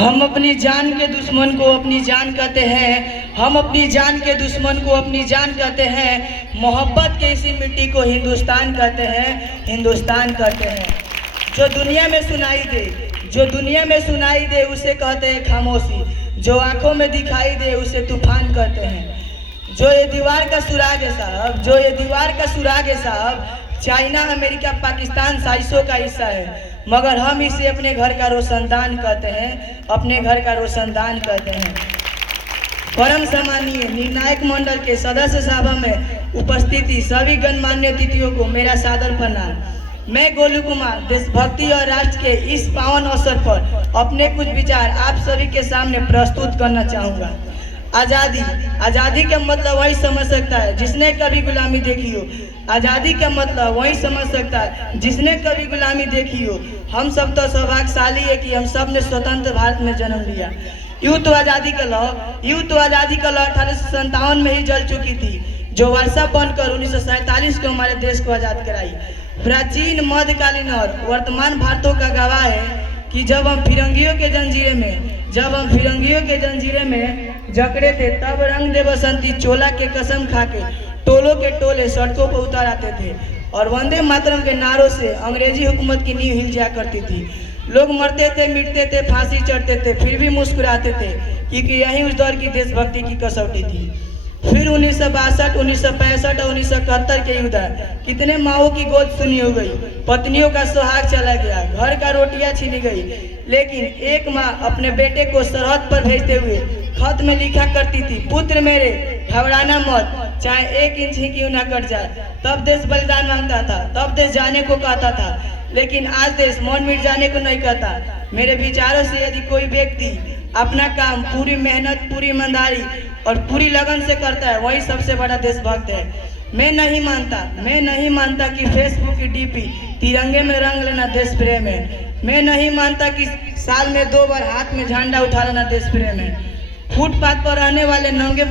हम अपनी जान के दुश्मन को अपनी जान कहते हैं, हम अपनी जान के दुश्मन को अपनी जान कहते हैं। मोहब्बत के इसी मिट्टी को हिंदुस्तान कहते हैं, हिंदुस्तान कहते हैं। जो दुनिया में सुनाई दे, जो दुनिया में सुनाई दे उसे कहते हैं खामोशी, जो आंखों में दिखाई दे उसे तूफान कहते हैं। जो ये दीवार का सुराग है साहब, जो ये दीवार का सुराग है साहब, चाइना, अमेरिका, पाकिस्तान साजिशों का हिस्सा है, मगर हम इसे अपने घर का रोशनदान कहते हैं, अपने घर का रोशनदान कहते हैं। परम सम्मानीय निर्णायक मंडल के सदस्य सभा में उपस्थिति सभी गणमान्य अतिथियों को मेरा सादर प्रणाम। मैं गोलू कुमार देशभक्ति और राष्ट्र के इस पावन अवसर पर अपने कुछ विचार आप सभी के सामने प्रस्तुत करना चाहूँगा। आज़ादी, आज़ादी का मतलब वही समझ सकता है जिसने कभी गुलामी देखी हो। आज़ादी का मतलब वही समझ सकता है जिसने कभी गुलामी देखी हो। हम सब तो सौभाग्यशाली है कि हम सब ने स्वतंत्र भारत में जन्म लिया। यूँ तो आज़ादी का लौ 1857 में ही जल चुकी थी, जो वर्षा बनकर 1947 को हमारे देश को आज़ाद कराई। प्राचीन, मध्यकालीन और वर्तमान भारतों का गवाह है कि जब हम फिरंगियों के जंजीरे में जकड़े थे, तब रंग दे बसंती चोला के कसम खा के टोलों के टोले सड़कों पर उतर आते थे और वंदे मातरम के नारों से अंग्रेजी हुकूमत की नींव हिल जाया करती थी। लोग मरते थे, मिटते थे, फांसी चढ़ते थे, फिर भी मुस्कुराते थे, क्योंकि यही उस दौर की देशभक्ति की कसौटी थी। फिर 1962, 1965 और 1971 के युद्ध आए। कितने माओं की गोद सुनी हो गई, पत्नियों का सुहाग चला गया, घर का रोटियां छीनी गई, लेकिन एक माँ अपने बेटे को सरहद पर भेजते हुए खत में लिखा करती थी, पुत्र मेरे घबराना मत, चाहे 1 इंच ही क्यों ना कट जाए। तब देश बलिदान मांगता था, तब देश जाने को कहता था, लेकिन आज देश मौन मिट जाने को नहीं कहता। मेरे विचारों से यदि कोई व्यक्ति अपना काम पूरी मेहनत, पूरी ईमानदारी और पूरी लगन से करता है, वही सबसे बड़ा देशभक्त है। मैं नहीं मानता कि फेसबुक की डीपी तिरंगे में रंग लेना देश प्रेम है। मैं नहीं मानता कि साल में 2 बार हाथ में झंडा उठा लेना देश प्रेम है। फुटपाथ पर रहने वाले नंगे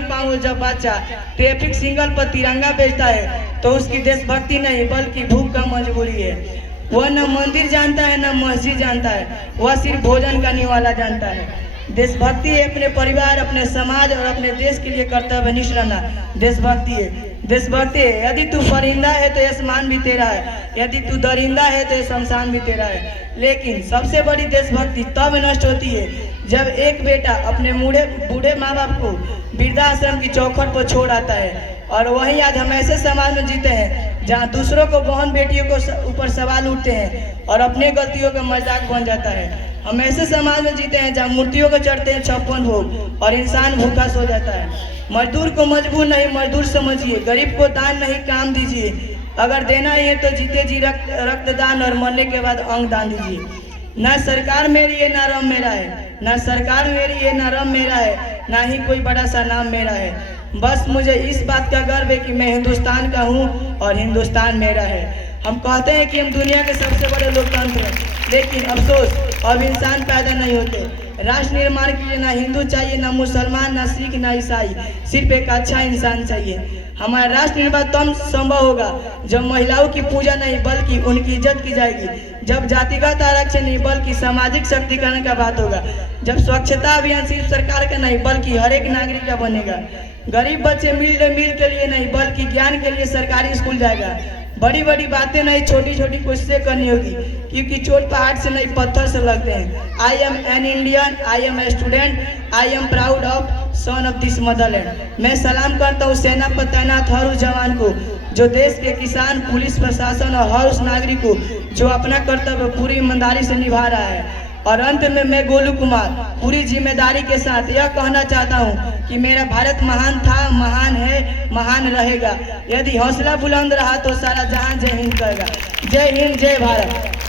पाँव जब बच्चा ट्रैफिक सिग्नल पर तिरंगा बेचता है, तो उसकी देशभक्ति नहीं बल्कि भूख का मजबूरी है। वह न मंदिर जानता है, न मस्जिद जानता है, वह सिर्फ भोजन का निवाला जानता है। देशभक्ति है अपने परिवार, अपने समाज और अपने देश के लिए कर्तव्यनिष्ठ रहना देशभक्ति है। देशभक्ति है यदि तू परिंदा है तो आसमान भी तेरा है, यदि तू दरिंदा है तो शमशान भी तेरा है। लेकिन सबसे बड़ी देशभक्ति तब नष्ट होती है जब एक बेटा अपने बूढ़े माँ बाप को वृद्धाश्रम की चौखट पर छोड़ आता है। और वहीं आज हम ऐसे समाज में जीते हैं जहाँ दूसरों को, बहन बेटियों को ऊपर सवाल उठते हैं और अपने गलतियों का मजाक बन जाता है। हम ऐसे समाज में जीते हैं जहाँ मूर्तियों को चढ़ते हैं 56 भोग और इंसान भूखा सो जाता है। मजदूर को मजबूर नहीं, मजदूर समझिए, गरीब को दान नहीं काम दीजिए। अगर देना ही है तो जीते जी रक्तदान और मरने के बाद अंग दान दीजिए। ना सरकार मेरी है ना रम मेरा है, ना सरकार मेरी है ना रम मेरा है, ना ही कोई बड़ा सा नाम मेरा है। बस मुझे इस बात का गर्व है कि मैं हिंदुस्तान का हूँ और हिंदुस्तान मेरा है। हम कहते हैं कि हम दुनिया के सबसे बड़े लोकतंत्र हैं, लेकिन अफसोस अब इंसान पैदा नहीं होते। राष्ट्र निर्माण के लिए ना हिंदू चाहिए, ना मुसलमान, ना सिख, ना ईसाई, सिर्फ एक अच्छा इंसान चाहिए। हमारा राष्ट्र निर्माण तब संभव होगा जब महिलाओं की पूजा नहीं बल्कि उनकी इज्जत की जाएगी, जब जातिगत आरक्षण नहीं बल्कि सामाजिक शक्तिकरण का बात होगा, जब स्वच्छता अभियान सिर्फ सरकार का नहीं बल्कि हर एक नागरिक का बनेगा, गरीब बच्चे मिल डे मील के लिए नहीं बल्कि ज्ञान के लिए सरकारी स्कूल जाएगा। बड़ी बड़ी बातें नहीं, छोटी छोटी कोशिशें करनी होगी, क्योंकि चोट पहाड़ से नहीं पत्थर से लगते हैं। I am an Indian, I am a student, I am proud of son of this motherland. मैं सलाम करता हूँ सेना पर तैनात हर उस जवान को जो देश के किसान, पुलिस प्रशासन और हर उस नागरिक को जो अपना कर्तव्य पूरी ईमानदारी से निभा रहा है। और अंत में मैं गोलू कुमार पूरी जिम्मेदारी के साथ यह कहना चाहता हूं कि मेरा भारत महान था, महान है, महान रहेगा। यदि हौसला बुलंद रहा तो सारा जहां जय हिंद कहेगा। जय हिंद, जय भारत।